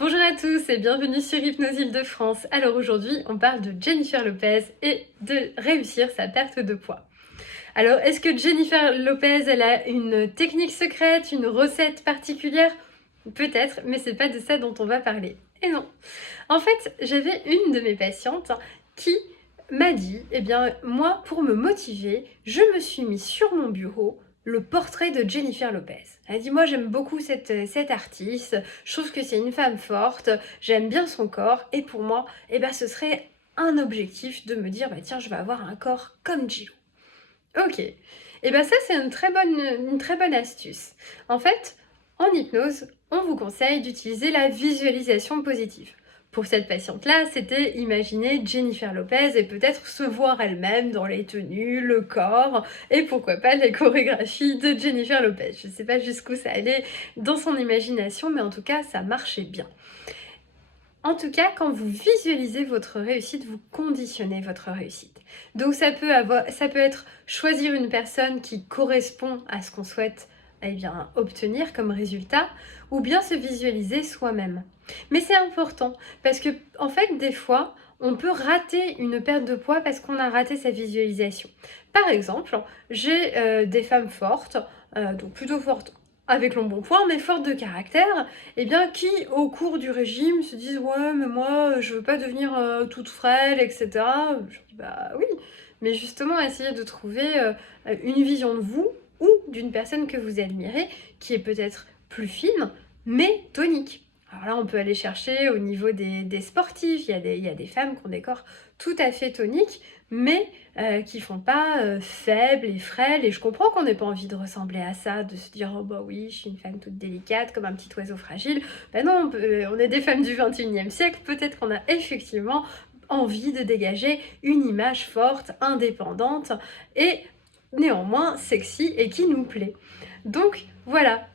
Bonjour à tous et bienvenue sur Hypnose Île-de-France. Alors aujourd'hui, on parle de Jennifer Lopez et de réussir sa perte de poids. Alors, est-ce que Jennifer Lopez, elle a une technique secrète, une recette particulière? Peut-être, mais c'est pas de ça dont on va parler. Et non. En fait, j'avais une de mes patientes qui m'a dit, eh bien, moi, pour me motiver, je me suis mis sur mon bureau le portrait de Jennifer Lopez. Elle a dit, moi, j'aime beaucoup cette artiste, je trouve que c'est une femme forte, j'aime bien son corps, et pour moi, eh ben, ce serait un objectif de me dire, bah, tiens, je vais avoir un corps comme J.Lo. Ok. Et bien ça, c'est une très bonne astuce. En fait, en hypnose, on vous conseille d'utiliser la visualisation positive. Pour cette patiente-là, c'était imaginer Jennifer Lopez et peut-être se voir elle-même dans les tenues, le corps, et pourquoi pas les chorégraphies de Jennifer Lopez. Je ne sais pas jusqu'où ça allait dans son imagination, mais en tout cas, ça marchait bien. En tout cas, quand vous visualisez votre réussite, vous conditionnez votre réussite. Donc ça peut être choisir une personne qui correspond à ce qu'on souhaite obtenir comme résultat, ou bien se visualiser soi-même. Mais c'est important, parce que en fait, des fois, on peut rater une perte de poids parce qu'on a raté sa visualisation. Par exemple, j'ai des femmes fortes, donc plutôt fortes avec l'embonpoint, mais fortes de caractère, eh bien, qui, au cours du régime, se disent « Ouais, mais moi, je veux pas devenir toute frêle, etc. » Je dis « Bah oui, mais justement, essayez de trouver une vision de vous ou d'une personne que vous admirez qui est peut-être plus fine, mais tonique. » Alors là, on peut aller chercher au niveau des sportifs. Il y a des femmes qui ont des corps tout à fait toniques, mais qui font pas faibles et frêles. Et je comprends qu'on n'ait pas envie de ressembler à ça, de se dire « Oh bah oui, je suis une femme toute délicate, comme un petit oiseau fragile. » Ben non, on est des femmes du 21e siècle. Peut-être qu'on a effectivement envie de dégager une image forte, indépendante et néanmoins sexy et qui nous plaît. Donc voilà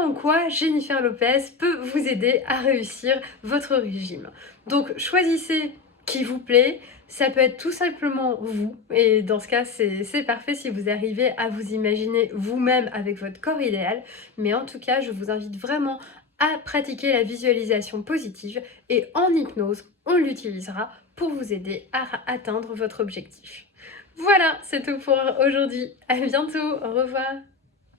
en quoi Jennifer Lopez peut vous aider à réussir votre régime. Donc choisissez qui vous plaît, ça peut être tout simplement vous, et dans ce cas c'est parfait si vous arrivez à vous imaginer vous-même avec votre corps idéal, mais en tout cas je vous invite vraiment à pratiquer la visualisation positive et en hypnose, on l'utilisera pour vous aider à atteindre votre objectif. Voilà, c'est tout pour aujourd'hui. À bientôt, au revoir.